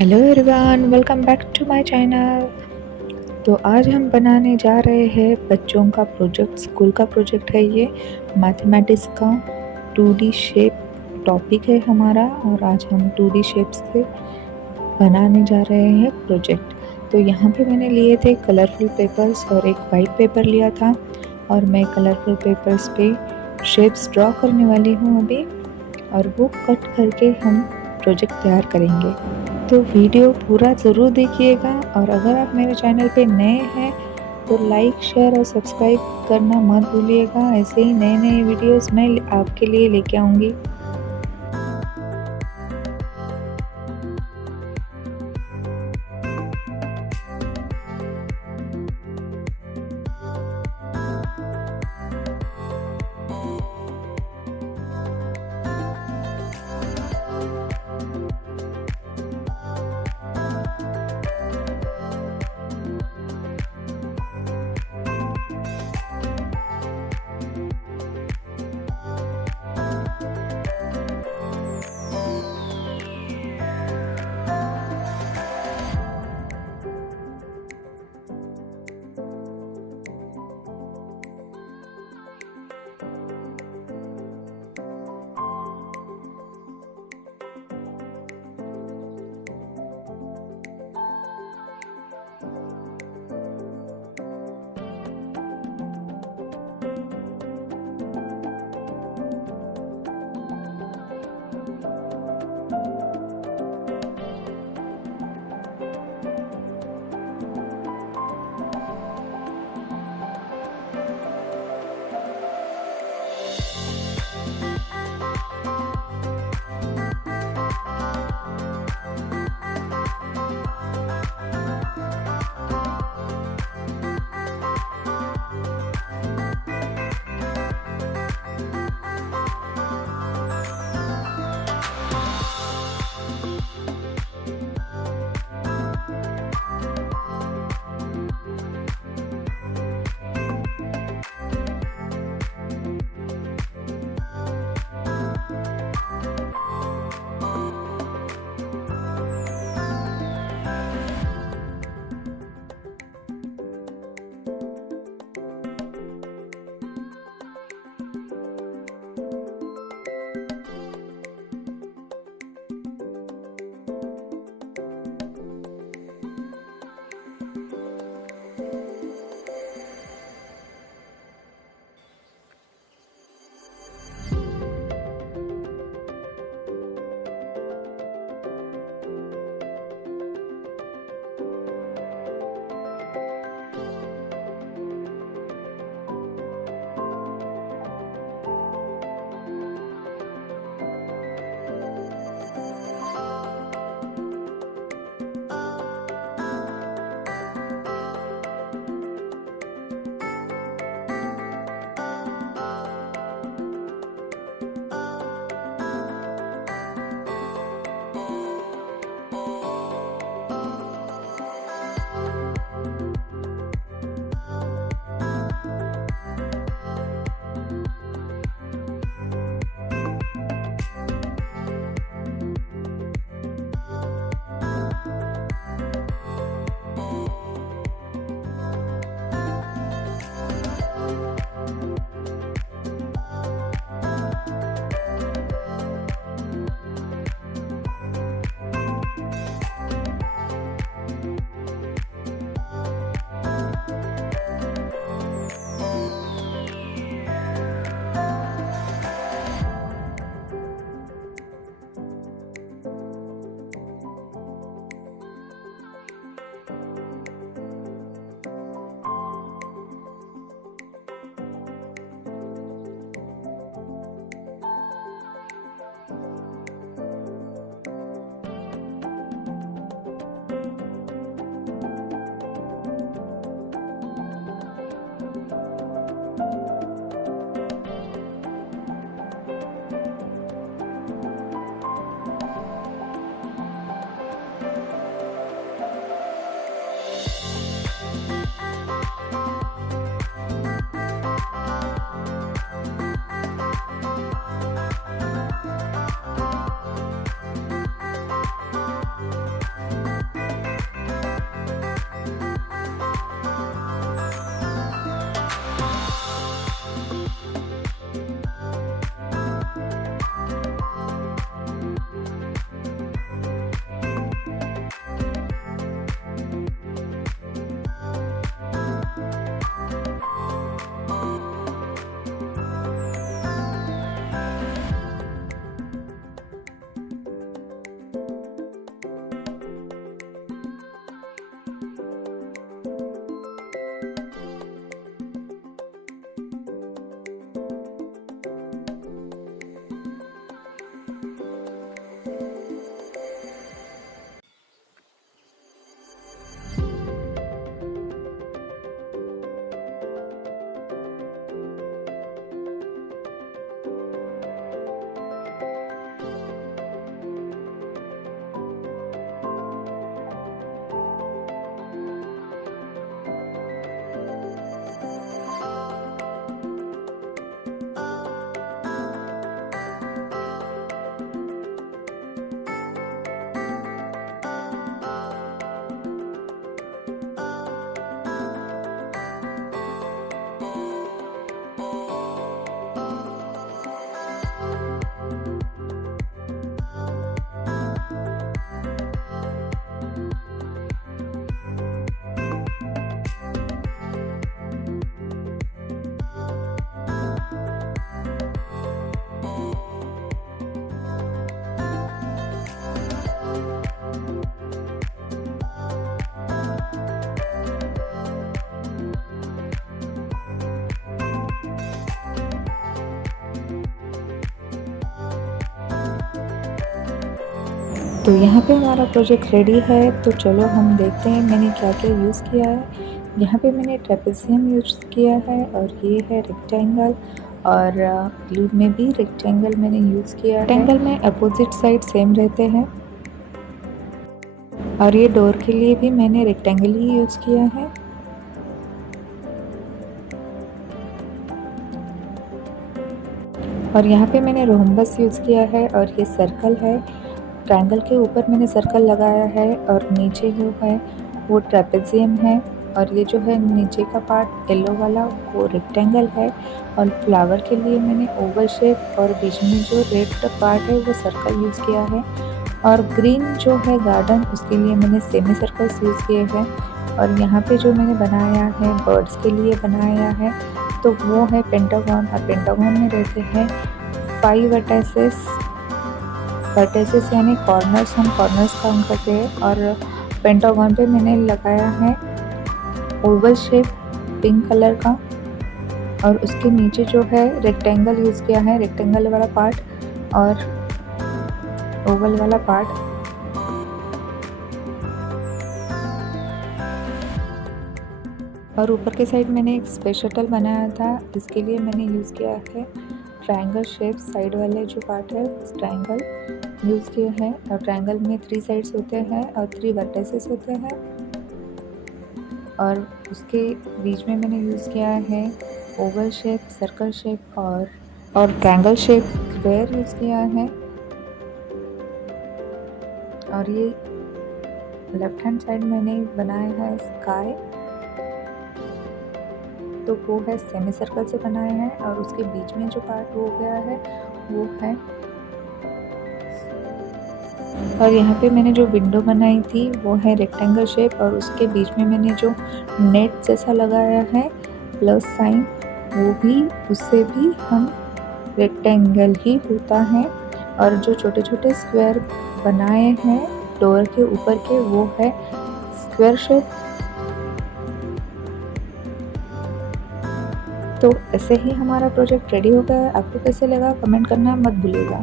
Hello everyone, welcome back to my channel. तो आज हम बनाने जा रहे हैं बच्चों का प्रोजेक्ट। स्कूल का प्रोजेक्ट है ये, मैथमेटिक्स का 2D शेप टॉपिक है हमारा। और आज हम 2D शेप्स से बनाने जा रहे हैं प्रोजेक्ट। तो यहाँ पे मैंने लिए थे कलरफुल पेपर्स और एक वाइट पेपर लिया था। और मैं कलरफुल पेपर्स पे शेप्स ड्रॉ करने वाली हूँ अभी, और वो कट करके हम प्रोजेक्ट तैयार करेंगे। तो वीडियो पूरा ज़रूर देखिएगा। और अगर आप मेरे चैनल पे नए हैं तो लाइक, शेयर और सब्सक्राइब करना मत भूलिएगा। ऐसे ही नए नए वीडियोस मैं आपके लिए लेके आऊँगी। तो यहाँ पे हमारा प्रोजेक्ट रेडी है, तो चलो हम देखते हैं मैंने क्या क्या यूज़ किया है। यहाँ पे मैंने ट्रेपेजियम यूज़ किया है और ये है रेक्टेंगल, और ब्लू में भी रेक्टेंगल मैंने यूज़ किया है। रेक्टेंगल में अपोजिट साइड सेम रहते हैं, और ये डोर के लिए भी मैंने रेक्टेंगल ही यूज़ किया है। और यहाँ पे मैंने रोम्बस यूज़ किया है, और ये सर्कल है। ट्रायंगल के ऊपर मैंने सर्कल लगाया है, और नीचे जो है वो ट्रेपेजियम है, और ये जो है नीचे का पार्ट येलो वाला वो रेक्टेंगल है। और फ्लावर के लिए मैंने ओवल शेप, और बीच में जो रेड पार्ट है वो सर्कल यूज़ किया है। और ग्रीन जो है गार्डन, उसके लिए मैंने सेमी सर्कल्स यूज़ किए हैं। और यहाँ पे जो मैंने बनाया है बर्ड्स के लिए बनाया है, तो वो है पेंटागन। और पेंटागन में रहते हैं 5 वर्टेसेस यानी कॉर्नर्स, हम कॉर्नर्स काउंट करते हैं। और पेंटागन पे मैंने लगाया है ओवल शेप पिंक कलर का, और उसके नीचे जो है रेक्टेंगल यूज़ किया है, रेक्टेंगल वाला पार्ट और ओवल वाला पार्ट। और ऊपर के साइड मैंने एक स्पेस शटल बनाया था, इसके लिए मैंने यूज़ किया है ट्रायंगल शेप। साइड वाले जो पार्ट है ट्रायंगल यूज़ किया है, और ट्रायंगल में 3 साइड्स होते हैं और 3 वर्टिसेस होते हैं। और उसके बीच में मैंने यूज़ किया है ओवल शेप, सर्कल शेप और ट्रायंगल शेप स्क्वायर यूज़ किया है। और ये लेफ्ट हैंड साइड मैंने बनाया है स्काई, तो वो है सेमी सर्कल से बनाया है। और उसके बीच में जो पार्ट हो गया है वो है। और यहाँ पे मैंने जो विंडो बनाई थी वो है रेक्टेंगल शेप, और उसके बीच में मैंने जो नेट जैसा लगाया है प्लस साइन, वो भी उससे भी हम रेक्टेंगल ही होता है। और जो छोटे छोटे स्क्वायर बनाए हैं डोर के ऊपर के, वो है स्क्वायर शेप। तो ऐसे ही हमारा प्रोजेक्ट रेडी हो गया है। आपको कैसे लगा कमेंट करना मत भूलिएगा।